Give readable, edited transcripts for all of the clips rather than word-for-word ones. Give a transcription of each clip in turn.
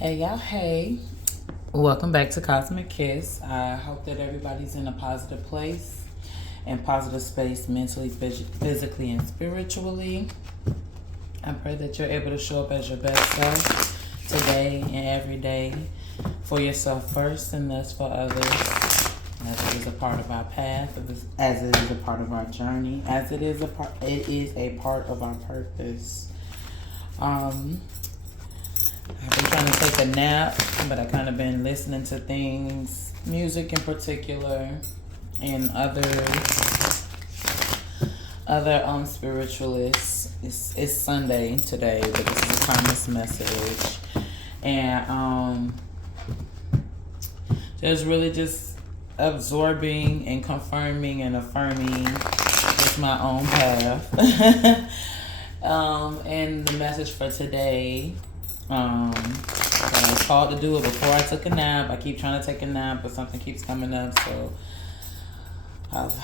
Hey y'all, hey. Welcome back to Cosmic Kiss. I hope that everybody's in a positive place and positive space mentally, physically, and spiritually. I pray that you're able to show up as your best self today and every day for yourself first and thus for others. As it is a part of our path, as it is a part of our journey, as it is a part of our purpose. I've been trying to take a nap, but I kind of been listening to things, music in particular, and other spiritualists. It's Sunday today, but this is a timeless message, and just really just absorbing and confirming and affirming just my own path. And the message for today. I was called to do it before I took a nap. I keep trying to take a nap, but something keeps coming up, so I've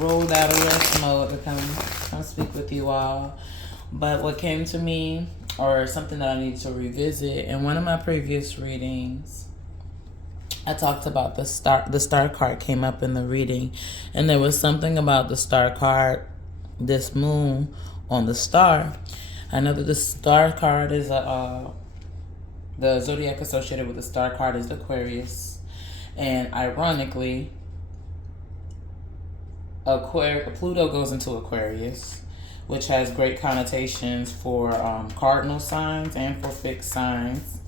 rolled out of rest mode to come speak with you all. But what came to me, or something that I need to revisit, in one of my previous readings, I talked about the star card came up in the reading, and there was something about the star card, this moon on the star. I know that the star card is the zodiac associated with the star card is the Aquarius, and ironically, Pluto goes into Aquarius, which has great connotations for cardinal signs and for fixed signs.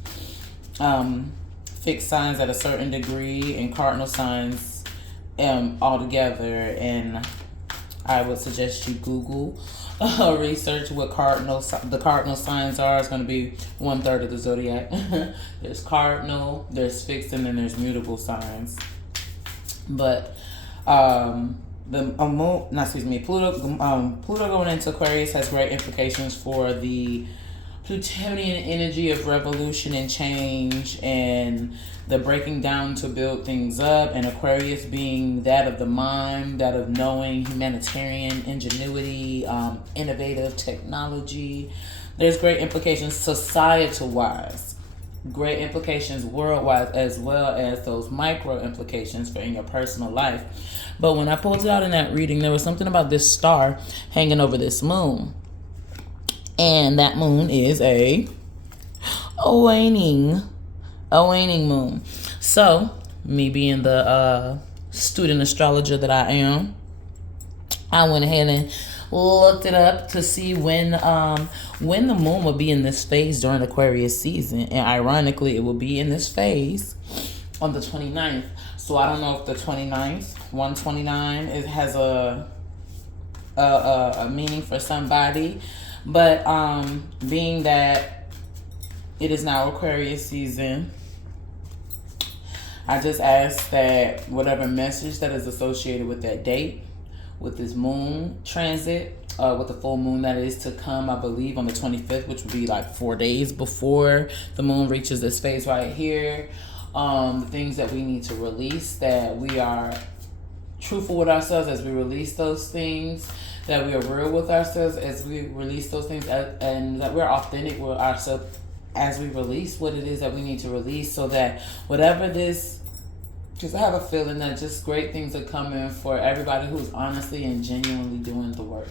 Fixed signs at a certain degree, and cardinal signs altogether. And I would suggest you Google research what the cardinal signs are. It's going to be 1/3 of the zodiac. There's cardinal, there's fixed, and then there's mutable signs. But Pluto going into Aquarius has great implications for the Plutonian energy of revolution and change, and the breaking down to build things up, and Aquarius being that of the mind, that of knowing, humanitarian ingenuity, innovative technology. There's great implications societal-wise, great implications worldwide, as well as those micro implications for in your personal life. But when I pulled it out in that reading, there was something about this star hanging over this moon. And that moon is a waning moon. So, me being the student astrologer that I am, I went ahead and looked it up to see when the moon will be in this phase during Aquarius season. And ironically, it will be in this phase on the 29th. So I don't know if the 29th, 129, it has a meaning for somebody. But being that it is now Aquarius season, I just ask that whatever message that is associated with that date, with this moon transit, with the full moon that is to come, I believe, on the 25th, which will be like 4 days before the moon reaches this phase right here, the things that we need to release, that we are truthful with ourselves as we release those things, that we are real with ourselves as we release those things, and that we're authentic with ourselves as we release what it is that we need to release, so that whatever this, because I have a feeling that just great things are coming for everybody who's honestly and genuinely doing the work.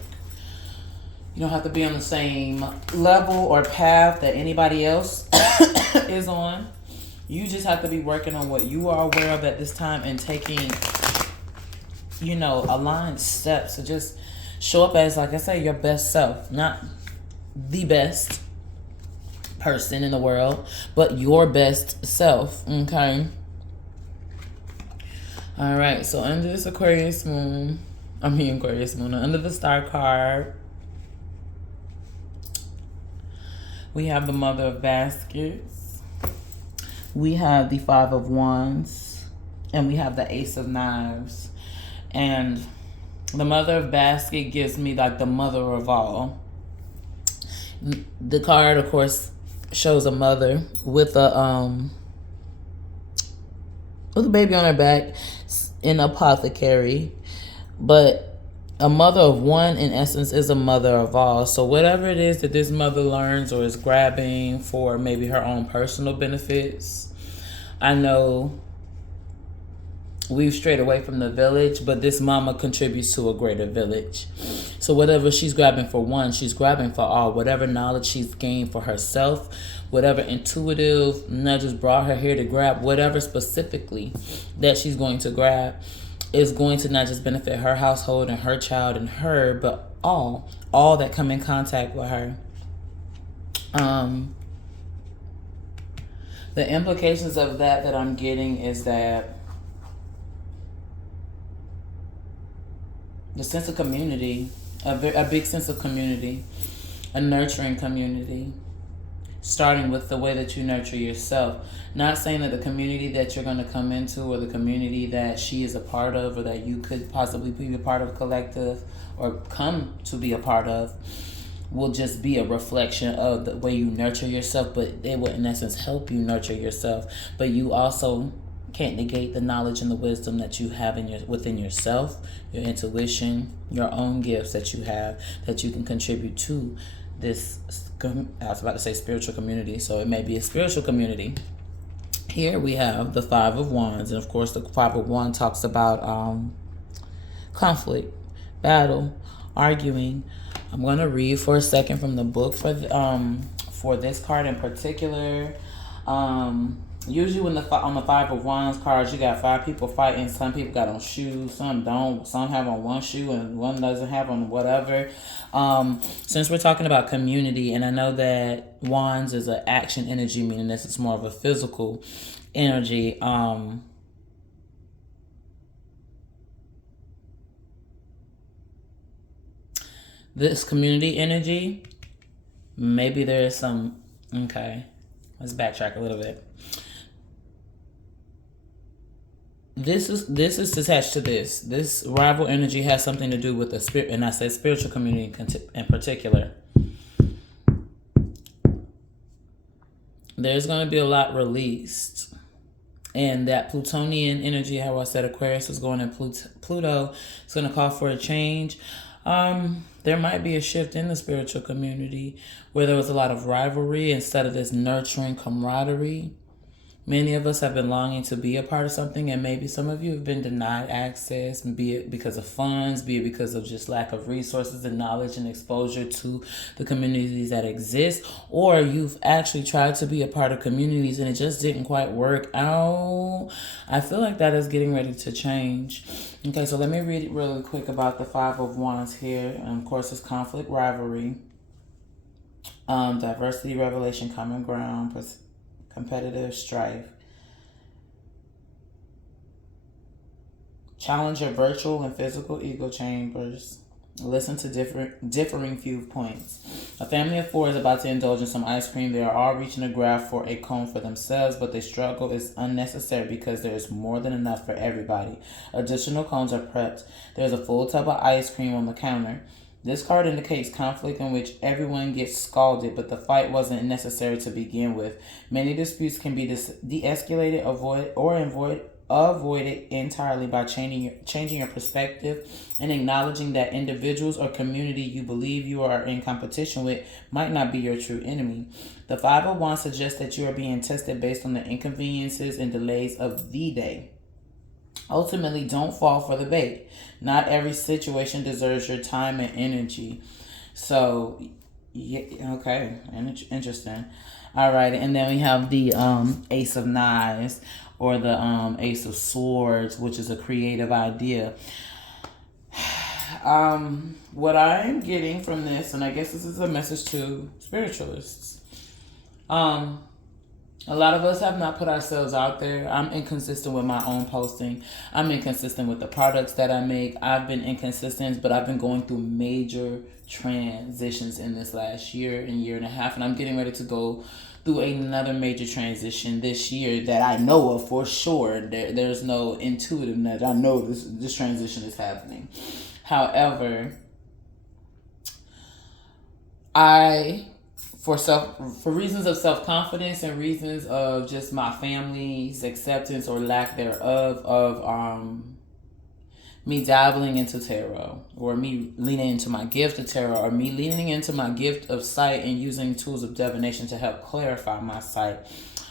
You don't have to be on the same level or path that anybody else is on. You just have to be working on what you are aware of at this time and taking, aligned steps to just show up as, like I say, your best self. Not the best person in the world, but your best self, okay? All right, so under this under the star card, we have the Mother of Baskets, we have the Five of Wands, and we have the Ace of Knives. And the Mother of Basket gives me like the mother of all. The card, of course, shows a mother with a baby on her back in apothecary, but a mother of one, in essence, is a mother of all. So whatever it is that this mother learns or is grabbing for maybe her own personal benefits, I know we've strayed away from the village, but this mama contributes to a greater village. So whatever she's grabbing for one, she's grabbing for all. Whatever knowledge she's gained for herself, whatever intuitive nudges brought her here to grab, whatever specifically that she's going to grab, is going to not just benefit her household and her child and her, but all that come in contact with her. The implications of that I'm getting is that the sense of community, a big sense of community, a nurturing community, starting with the way that you nurture yourself. Not saying that the community that you're going to come into, or the community that she is a part of, or that you could possibly be a part of, collective, or come to be a part of, will just be a reflection of the way you nurture yourself, but they will in essence help you nurture yourself. But you also can't negate the knowledge and the wisdom that you have within yourself, your intuition, your own gifts that you have, that you can contribute to this, I was about to say spiritual community, so it may be a spiritual community. Here we have the Five of Wands, and of course the Five of Wands talks about conflict, battle, arguing. I'm going to read for a second from the book for this card in particular. Usually when on the Five of Wands cards, you got five people fighting. Some people got on shoes, some don't. Some have on one shoe and one doesn't have on whatever. Since we're talking about community, and I know that Wands is an action energy, meaning this is more of a physical energy. This community energy, maybe there is some, okay, let's backtrack a little bit. This is attached to this. This rival energy has something to do with the spirit, and I said spiritual community in particular. There's going to be a lot released. And that Plutonian energy, how I said Aquarius is going in Pluto, it's going to call for a change. There might be a shift in the spiritual community where there was a lot of rivalry instead of this nurturing camaraderie. Many of us have been longing to be a part of something, and maybe some of you have been denied access, be it because of funds, be it because of just lack of resources and knowledge and exposure to the communities that exist, or you've actually tried to be a part of communities and it just didn't quite work out. I feel like that is getting ready to change. Okay, so let me read it really quick about the Five of Wands here. And of course, it's conflict, rivalry, diversity, revelation, common ground, competitive strife. Challenge your virtual and physical ego chambers. Listen to differing viewpoints. A family of four is about to indulge in some ice cream. They are all reaching a grab for a cone for themselves, but the struggle is unnecessary because there is more than enough for everybody. Additional cones are prepped. There's a full tub of ice cream on the counter. This card indicates conflict in which everyone gets scalded, but the fight wasn't necessary to begin with. Many disputes can be de-escalated, avoided entirely by changing your perspective and acknowledging that individuals or community you believe you are in competition with might not be your true enemy. The Five of Wands suggests that you are being tested based on the inconveniences and delays of the day. Ultimately, don't fall for the bait. Not every situation deserves your time and energy. So, yeah, okay, interesting. All right, and then we have the Ace of Knives, or the Ace of Swords, which is a creative idea. What I'm getting from this, and I guess this is a message to spiritualists, a lot of us have not put ourselves out there. I'm inconsistent with my own posting. I'm inconsistent with the products that I make. I've been inconsistent, but I've been going through major transitions in this last year and a half, and I'm getting ready to go through another major transition this year that I know of for sure. There's no intuitiveness. I know this transition is happening. However, for reasons of self-confidence and reasons of just my family's acceptance or lack thereof of me dabbling into tarot, or me leaning into my gift of tarot, or me leaning into my gift of sight and using tools of divination to help clarify my sight,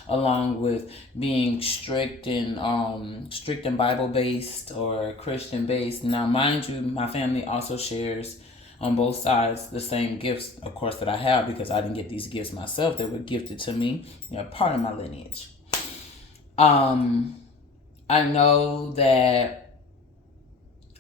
along with being strict and Bible based or Christian based. Now, mind you, my family also shares on both sides the same gifts, of course, that I have, because I didn't get these gifts myself. They were gifted to me, part of my lineage. I know that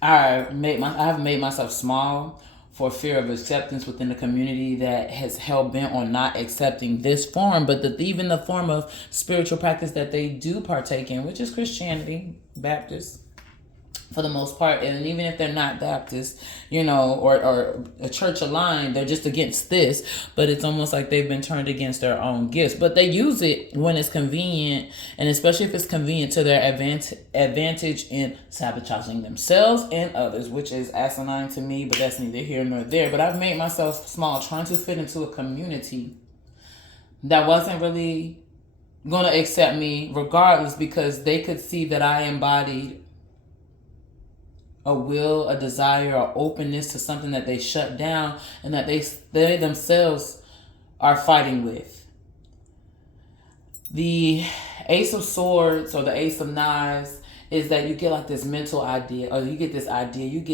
I have made myself small for fear of acceptance within the community that has hell bent on not accepting this form, but even the form of spiritual practice that they do partake in, which is Christianity, Baptist, for the most part. And even if they're not Baptist, or a church aligned, they're just against this. But it's almost like they've been turned against their own gifts. But they use it when it's convenient, and especially if it's convenient to their advantage in sabotaging themselves and others, which is asinine to me, but that's neither here nor there. But I've made myself small, trying to fit into a community that wasn't really going to accept me regardless, because they could see that I embodied a will, a desire, or openness to something that they shut down and that they themselves are fighting with. The Ace of Swords or the Ace of Knives is that you get like this mental idea, or you get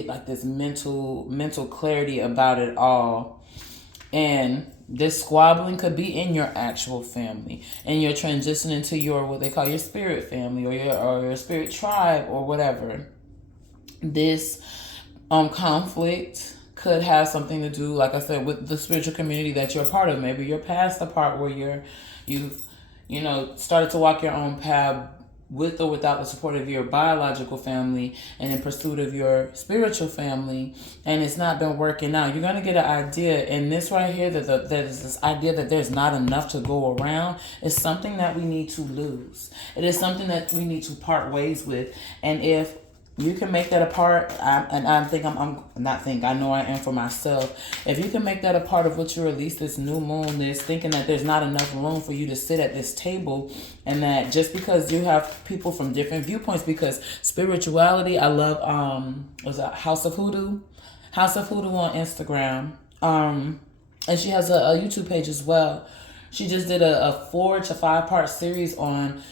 like this mental clarity about it all. And this squabbling could be in your actual family, and you're transitioning to your, what they call your spirit family, or your spirit tribe, or whatever. This conflict could have something to do, like I said, with the spiritual community that you're a part of. Maybe you're past the part where you've started to walk your own path with or without the support of your biological family, and in pursuit of your spiritual family, and it's not been working out. You're going to get an idea, and this right here, that is this idea that there's not enough to go around, is something that we need to lose. It is something that we need to part ways with. And if you can make that a part, I know I am for myself. If you can make that a part of what you release this new moon, this thinking that there's not enough room for you to sit at this table, and that just because you have people from different viewpoints, because spirituality, I love, was that House of Hoodoo on Instagram. And she has a YouTube page as well. She just did a 4 to 5 part series on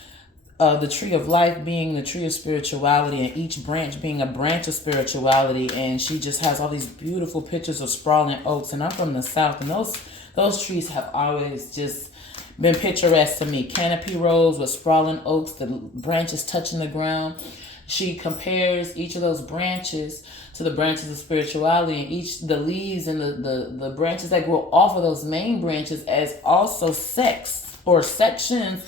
the tree of life being the tree of spirituality, and each branch being a branch of spirituality. And she just has all these beautiful pictures of sprawling oaks. And I'm from the South, and those trees have always just been picturesque to me. Canopy rows with sprawling oaks, the branches touching the ground. She compares each of those branches to the branches of spirituality, and the leaves and the branches that grow off of those main branches as also sections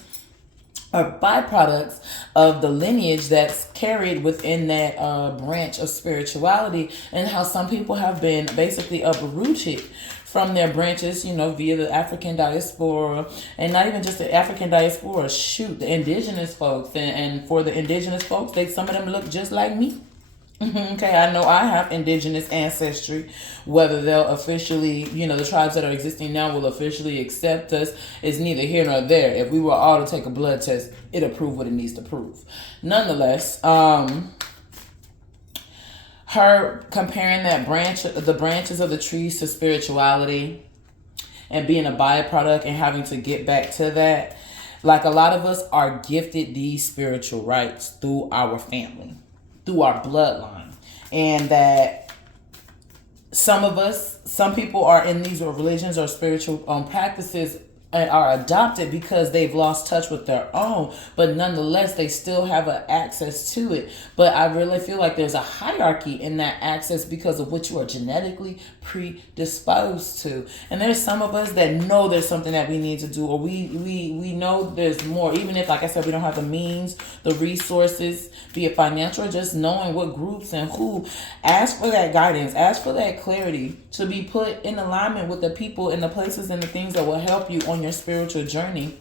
or byproducts of the lineage that's carried within that branch of spirituality, and how some people have been basically uprooted from their branches, via the African diaspora, and not even just the African diaspora, the indigenous folks. And for the indigenous folks, some of them look just like me. Okay, I know I have indigenous ancestry. Whether they'll officially, the tribes that are existing now will officially accept us is neither here nor there. If we were all to take a blood test, it'll prove what it needs to prove. Nonetheless, her comparing the branches of the trees to spirituality and being a byproduct and having to get back to that, like a lot of us are gifted these spiritual rights through our family, through our bloodline, and that some people are in these religions or spiritual practices are adopted because they've lost touch with their own, but nonetheless they still have an access to it. But I really feel like there's a hierarchy in that access because of what you are genetically predisposed to. And there's some of us that know there's something that we need to do, or we know there's more, even if, like I said, we don't have the means, the resources, be it financial or just knowing what groups and who. Ask for that guidance, ask for that clarity to be put in alignment with the people and the places and the things that will help you on your spiritual journey.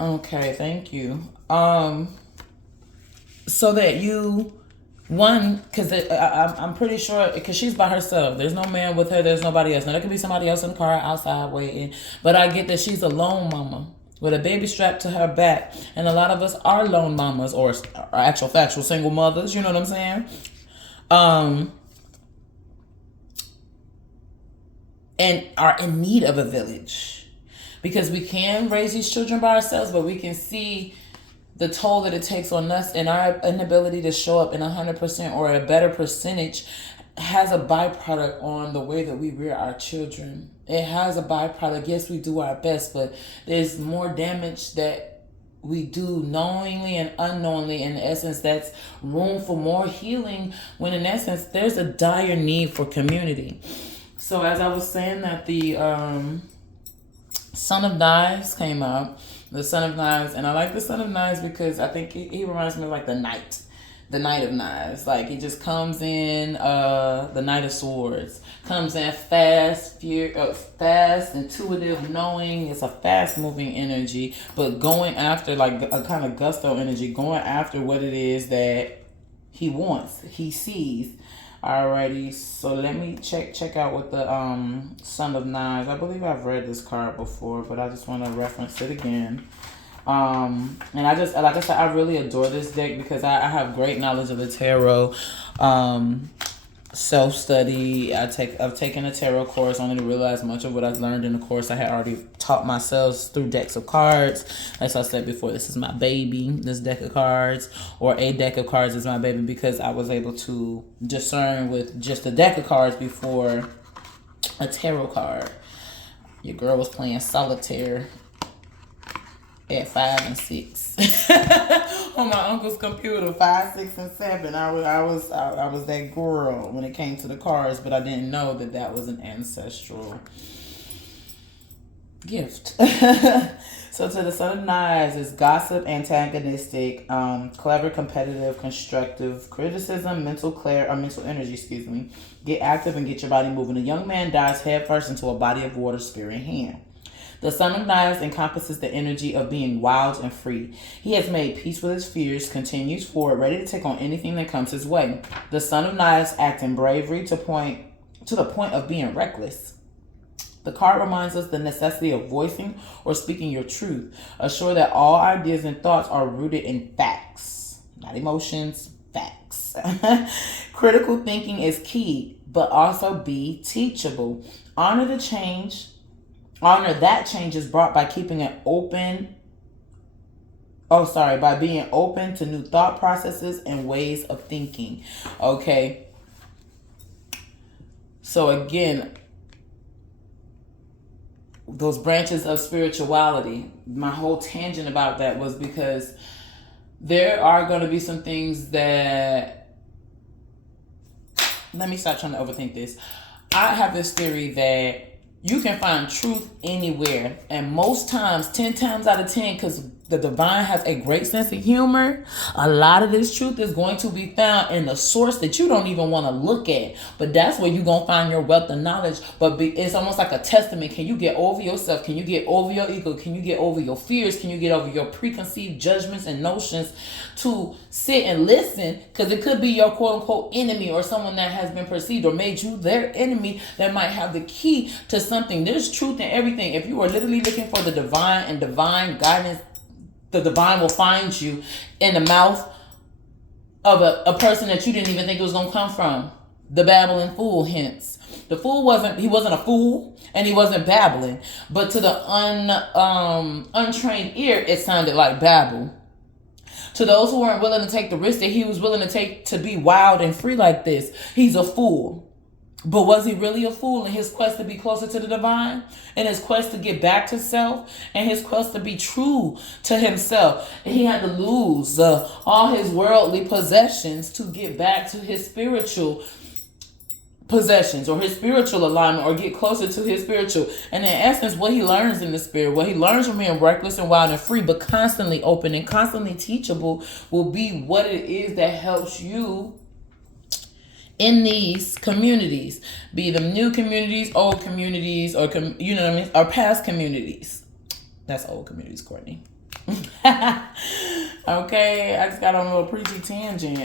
Okay, thank you. So that you, because I'm pretty sure, because she's by herself. There's no man with her. There's nobody else. Now, there could be somebody else in the car outside waiting. But I get that she's a lone mama. with a baby strapped to her back. And a lot of us are lone mamas or actual factual single mothers. You know what I'm saying? And are in need of a village, because we can raise these children by ourselves, but we can see the toll that it takes on us, and our inability to show up in 100% or a better percentage has a byproduct on the way that we rear our children. It has a byproduct. Yes, we do our best, but there's more damage that we do knowingly and unknowingly. In essence, that's room for more healing, when in essence there's a dire need for community. So as I was saying that the Son of Knives came out, the Son of Knives, and I like the Son of Knives because I think he reminds me of like the Knight of Knives. Like he just comes in, the Knight of Swords comes in fast, intuitive, knowing. It's a fast moving energy, but going after, like a kind of gusto energy, going after what it is that he wants, he sees. Alrighty, so let me check out what the Son of Knives. I believe I've read this card before, but I just want to reference it again. And I just, like I said, I really adore this deck because I have great knowledge of the tarot. Self-study. I've taken a tarot course only to realize much of what I've learned in the course I had already taught myself through decks of cards. As I said before, this is my baby, this deck of cards, or a deck of cards is my baby, because I was able to discern with just a deck of cards before a tarot card. Your girl was playing solitaire at 5 and 6 on my uncle's computer. 5, 6, and 7. I was that girl when it came to the cards, but I didn't know that was an ancestral gift. So to the Son of Knives is gossip, antagonistic, clever, competitive, constructive, criticism, mental energy. Get active and get your body moving. A young man dives headfirst into a body of water, spear in hand. The Son of Knives encompasses the energy of being wild and free. He has made peace with his fears, continues forward, ready to take on anything that comes his way. The Son of Knives acts in bravery to the point of being reckless. The card reminds us the necessity of voicing or speaking your truth. Assure that all ideas and thoughts are rooted in facts, not emotions, facts. Critical thinking is key, but also be teachable. Honor that change is brought by keeping it open. By being open to new thought processes and ways of thinking. Okay. So again, those branches of spirituality, my whole tangent about that was because there are going to be some things that, let me stop trying to overthink this. I have this theory that you can find truth anywhere. And most times, 10 times out of 10, because the divine has a great sense of humor, a lot of this truth is going to be found in the source that you don't even want to look at. But that's where you're going to find your wealth of knowledge. But it's almost like a testament. Can you get over yourself? Can you get over your ego? Can you get over your fears? Can you get over your preconceived judgments and notions to sit and listen? Because it could be your quote-unquote enemy, or someone that has been perceived or made you their enemy, that might have the key to something. There's truth in everything. If you are literally looking for the divine and divine guidance, the divine will find you in the mouth of a person that you didn't even think it was going to come from. The babbling fool, hence. The fool wasn't a fool, and he wasn't babbling. But to the untrained ear, it sounded like babble. To those who weren't willing to take the risk that he was willing to take to be wild and free like this, he's a fool. But was he really a fool in his quest to be closer to the divine? In his quest to get back to self? And his quest to be true to himself? And he had to lose all his worldly possessions to get back to his spiritual possessions, or his spiritual alignment, or get closer to his spiritual. And in essence, what he learns in the spirit, what he learns from being reckless and wild and free, but constantly open and constantly teachable, will be what it is that helps you in these communities, be them new communities, old communities, or you know what I mean, or past communities. That's old communities, Courtney. Okay, I just got on a little preachy tangent.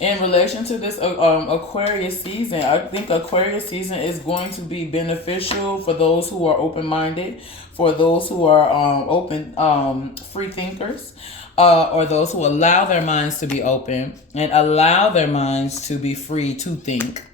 in relation to this Aquarius season, I think Aquarius season is going to be beneficial for those who are open-minded, for those who are free thinkers, or those who allow their minds to be open and allow their minds to be free to think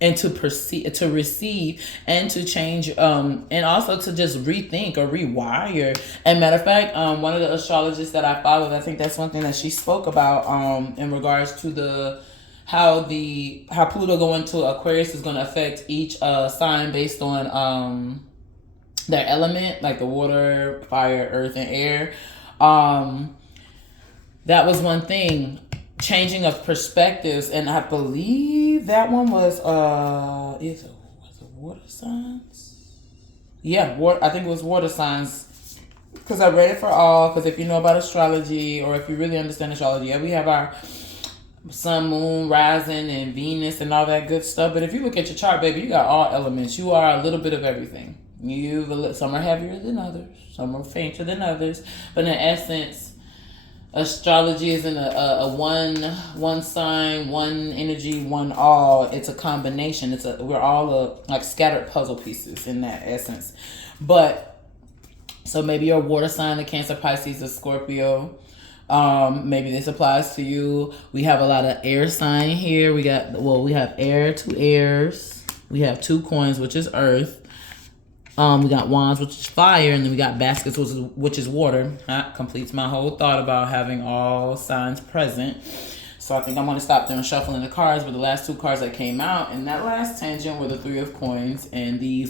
and to perceive, to receive, and to change, and also to just rethink or rewire. And matter of fact, one of the astrologists that I followed, I think that's one thing that she spoke about, in regards to how Pluto going to Aquarius is going to affect each sign based on their element, like the water, fire, earth, and air. That was one thing. Changing of perspectives, and I believe that one was was it water signs? Yeah, I think it was water signs, because I read it for all. Because if you know about astrology, or if you really understand astrology, yeah, we have our sun, moon, rising, and Venus, and all that good stuff. But if you look at your chart, baby, you got all elements. You are a little bit of everything. Some are heavier than others, some are fainter than others, but in essence, astrology isn't a one sign, one energy, one all. It's a combination. We're all like scattered puzzle pieces in that essence. But so maybe you're a water sign, a Cancer, Pisces, a Scorpio. Maybe this applies to you. We have a lot of air sign here. We have air, 2 airs. We have 2 coins, which is earth. We got wands, which is fire, and then we got baskets, which is water. That completes my whole thought about having all signs present. So I think I'm going to stop doing shuffling the cards, but the last 2 cards that came out in that last tangent were the 3 of coins and the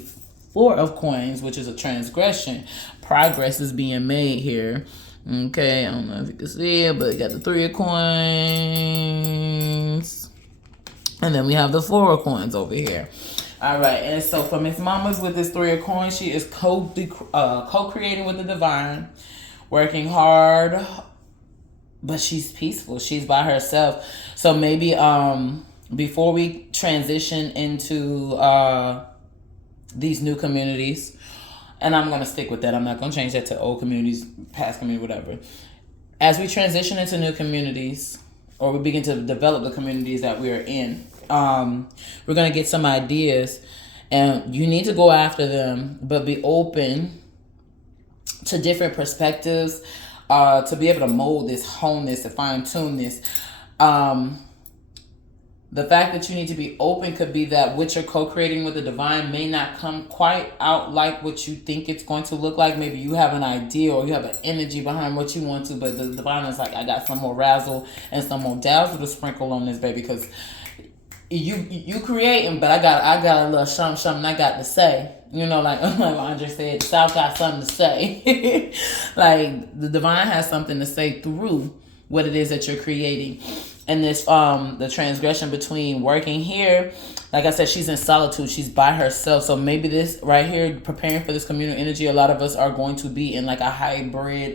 4 of coins, which is a transgression. Progress is being made here. Okay, I don't know if you can see it, but you got the 3 of coins. And then we have the 4 of coins over here. All right, and so for Miss Mamas with this 3 of coins, she is co-creating with the divine, working hard, but she's peaceful. She's by herself. So maybe before we transition into these new communities, and I'm going to stick with that. I'm not going to change that to old communities, past community, whatever. As we transition into new communities, or we begin to develop the communities that we are in, we're going to get some ideas, and you need to go after them, but be open to different perspectives, to be able to mold this, hone this, to fine tune this. The fact that you need to be open could be that what you're co-creating with the divine may not come quite out like what you think it's going to look like. Maybe you have an idea or you have an energy behind what you want to, but the divine is like, I got some more razzle and some more dazzle to sprinkle on this, baby, because you creating, but I got a little something I got to say. You know, like Andre said, the South got something to say. Like the divine has something to say through what it is that you're creating. And this the transgression between working here, like I said, she's in solitude, she's by herself. So maybe this right here, preparing for this communal energy, a lot of us are going to be in like a hibernation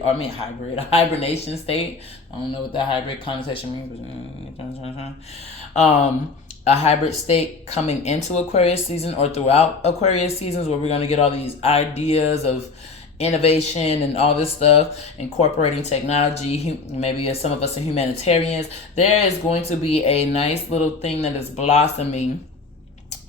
state. I don't know what that hybrid connotation means. A hybrid state coming into Aquarius season or throughout Aquarius seasons, where we're going to get all these ideas of innovation and all this stuff, incorporating technology. Maybe some of us are humanitarians. There is going to be a nice little thing that is blossoming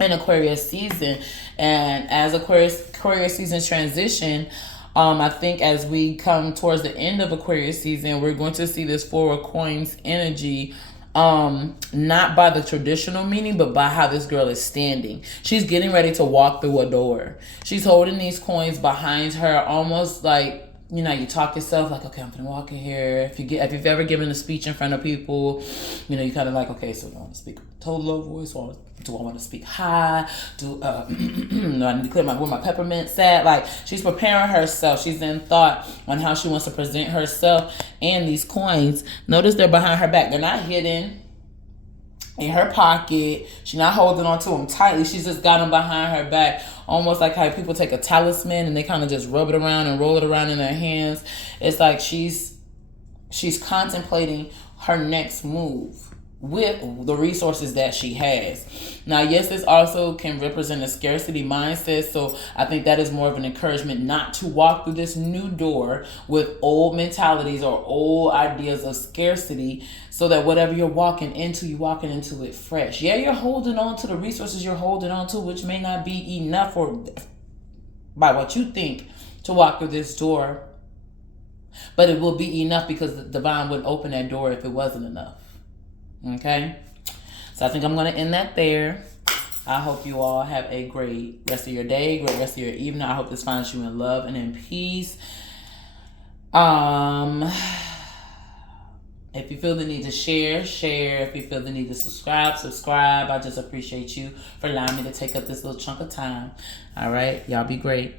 in Aquarius season. And as Aquarius season transition, I think as we come towards the end of Aquarius season, we're going to see this 4 of coins energy, not by the traditional meaning, but by how this girl is standing. She's getting ready to walk through a door. She's holding these coins behind her, almost like, you know, you talk yourself like, okay, I'm gonna walk in here. If you've ever given a speech in front of people, you know, you kind of like, okay, so do I want to speak total low voice, or do I want to speak high? Do I need to clear where my peppermint's at? Like, she's preparing herself. She's in thought on how she wants to present herself. And these coins, notice they're behind her back. They're not hidden in her pocket. She's not holding on to them tightly. She's just got them behind her back, almost like how people take a talisman and they kind of just rub it around and roll it around in their hands. It's like she's contemplating her next move. with the resources that she has. Now, yes, this also can represent a scarcity mindset, so I think that is more of an encouragement not to walk through this new door with old mentalities or old ideas of scarcity, so that whatever you're walking into, you're walking into it fresh. Yeah, you're holding on to the resources you're holding on to, which may not be enough or by what you think to walk through this door, but it will be enough because the divine wouldn't open that door if it wasn't enough. Okay, so I think I'm going to end that there. I hope you all have a great rest of your day, great rest of your evening. I hope this finds you in love and in peace. If you feel the need to share. If you feel the need to subscribe. I just appreciate you for allowing me to take up this little chunk of time. All right, y'all be great.